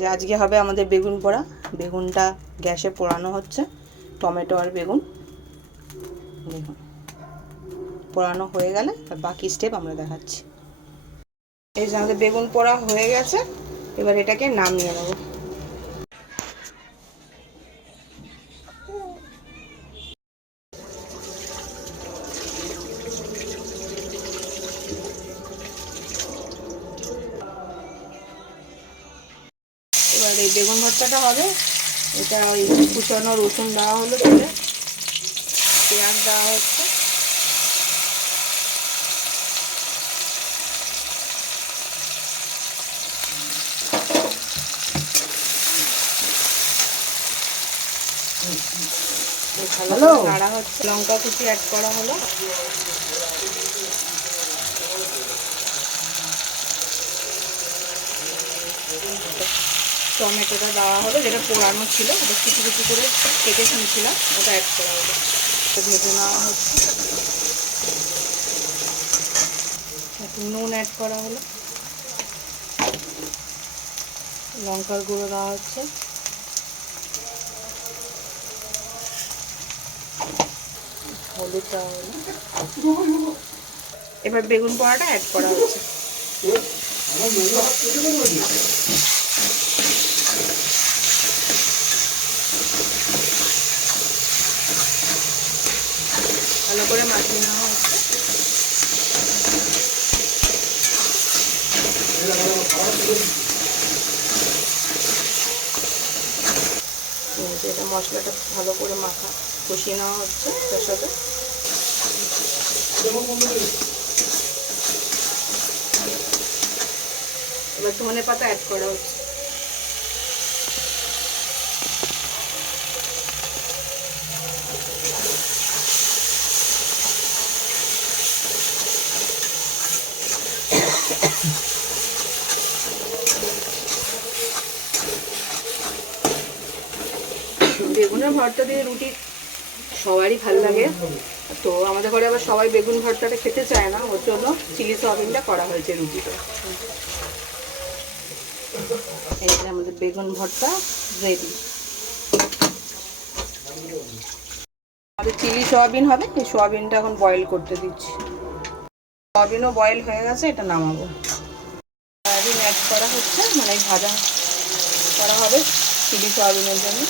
যে আজকে হবে আমাদের বেগুন পোড়া। বেগুনটা গ্যাসে পোড়ানো হচ্ছে, টমেটো আর বেগুন। দেখুন পোড়ানো হয়ে গেলে তার বাকি স্টেপ আমরা দেখাচ্ছি। এই যে আমাদের বেগুন পোড়া হয়ে গেছে, এবার এটাকে নামিয়ে নেব। এবার এই বেগুন ভর্তাটা হবে, এটা ওই কুচানো রসুন দেওয়া হলো, তেলে পেঁয়াজ দেওয়া হচ্ছে, ভালো নাড়া হচ্ছে, লঙ্কা কুচি অ্যাড করা হলো, টমেটোটা দেওয়া হলো, যেটা পোড়ানো ছিল ওটা কুচি কুচি করে কেটে নিয়েছিলাম, ওটা অ্যাড করা হলো, ভেজে নেওয়া হচ্ছে। একটু নুন অ্যাড করা হলো, লঙ্কার গুঁড়ো দেওয়া হচ্ছে, হলুদ দেওয়া হলো। এবার বেগুন পোড়াটা অ্যাড করা হচ্ছে। ভালো করে মাখিয়ে নেওয়া হচ্ছে। এটা মশলাটা ভালো করে কষিয়ে নেওয়া হচ্ছে তার সাথে। এবার ধনে পাতা অ্যাড করা হচ্ছে। বেগুনের ভর্তা দিয়ে রুটি সবারই ভালো লাগে, তো আমাদের ঘরে আবার সবাই বেগুন ভর্তাটা খেতে চায় না, ওর জন্য চিলি সয়াবিনটা করা হয়েছে রুটিটা। এই যে আমাদের বেগুন ভর্তা রেডি। আমাদের চিলি সয়াবিন হবে, এই সয়াবিনটা এখন বয়েল করতে দিচ্ছি। সয়াবিনও বয়েল হয়ে গেছে, এটা নামাবো। সয়াবিন অ্যাড করা হচ্ছে, মানে ভাজা করা হবে চিলি সয়াবিনের জন্য।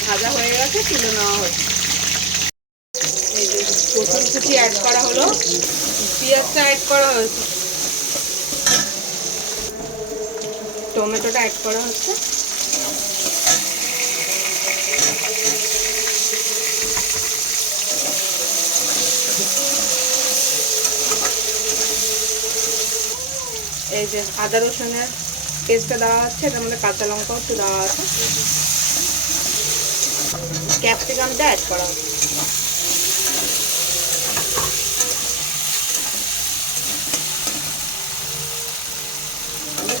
ভাজা হয়ে গেছে, তুলে নেওয়া হচ্ছে। এই যে রসুন কুচি অ্যাড করা হলো, পেঁয়াজটা অ্যাড করা হয়েছে, টমেটোটা অ্যাড করা হচ্ছে, এই যে আদা রসুনের পেস্টটা দেওয়া হচ্ছে, এটার মধ্যে কাঁচা লঙ্কাও একটু দেওয়া আছে, ক্যাপসিকামটা অ্যাড করা হচ্ছে।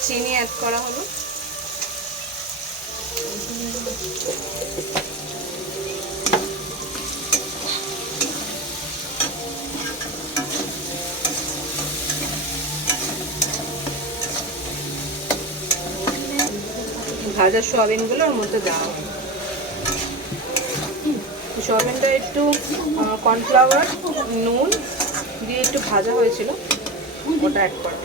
চিনি অ্যাড করা হলো, ভাজা সয়াবিনগুলো ওর মধ্যে দেওয়া হবে। সয়াবিনটা একটু কর্নফ্লাওয়ার নুন দিয়ে একটু ভাজা হয়েছিল, ওটা অ্যাড করা।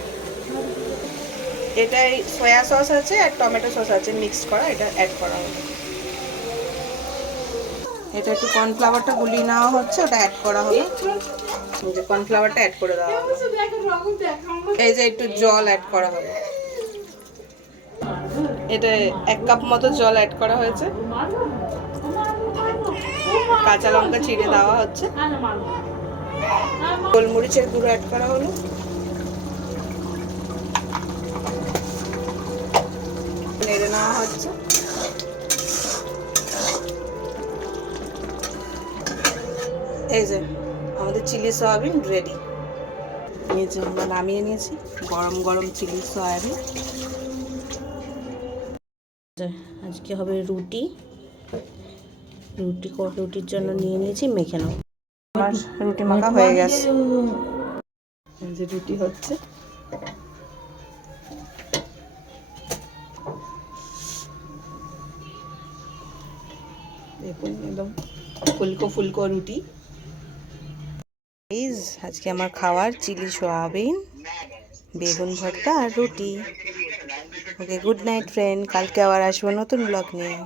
এটাই সয়া সস আছে আর টমেটো সস আছে মিক্সড করা, এটা অ্যাড করা হবে। এটা একটু কর্নফ্লাওয়ারটা গুলিয়ে নেওয়া হচ্ছে, ওটা অ্যাড করা হবে। যে কর্নফ্লাওয়ারটা অ্যাড করে দেওয়া হবে। এই যে একটু জল অ্যাড করা হবে, এটা 1 কাপ মতো জল অ্যাড করা হয়েছে, কাঁচা লঙ্কা চিড়ে দেওয়া হচ্ছে, গোলমরিচের গুঁড়ো অ্যাড করা হলো, নেড়ে নেওয়া হচ্ছে। এই যে আমাদের চিলি সয়াবিন রেডি। এই যে আমরা নামিয়ে নিয়েছি গরম গরম চিলি সয়াবিন। আজকে হবে রুটির জন্য নিয়ে নিয়েছি, মেখে নেব। আমার রুটি মাখা হয়ে গেছে, এই যে রুটি হচ্ছে। দেখুন একদম ফুলকো ফুলকো রুটি। আজকে আমার খাওয়ার চিলি সোয়াবিন, বেগুন ভর্তা আর রুটি। ওকে, গুড নাইট ফ্রেন্ড, কালকে আবার আসবো নতুন ব্লগ নিয়ে।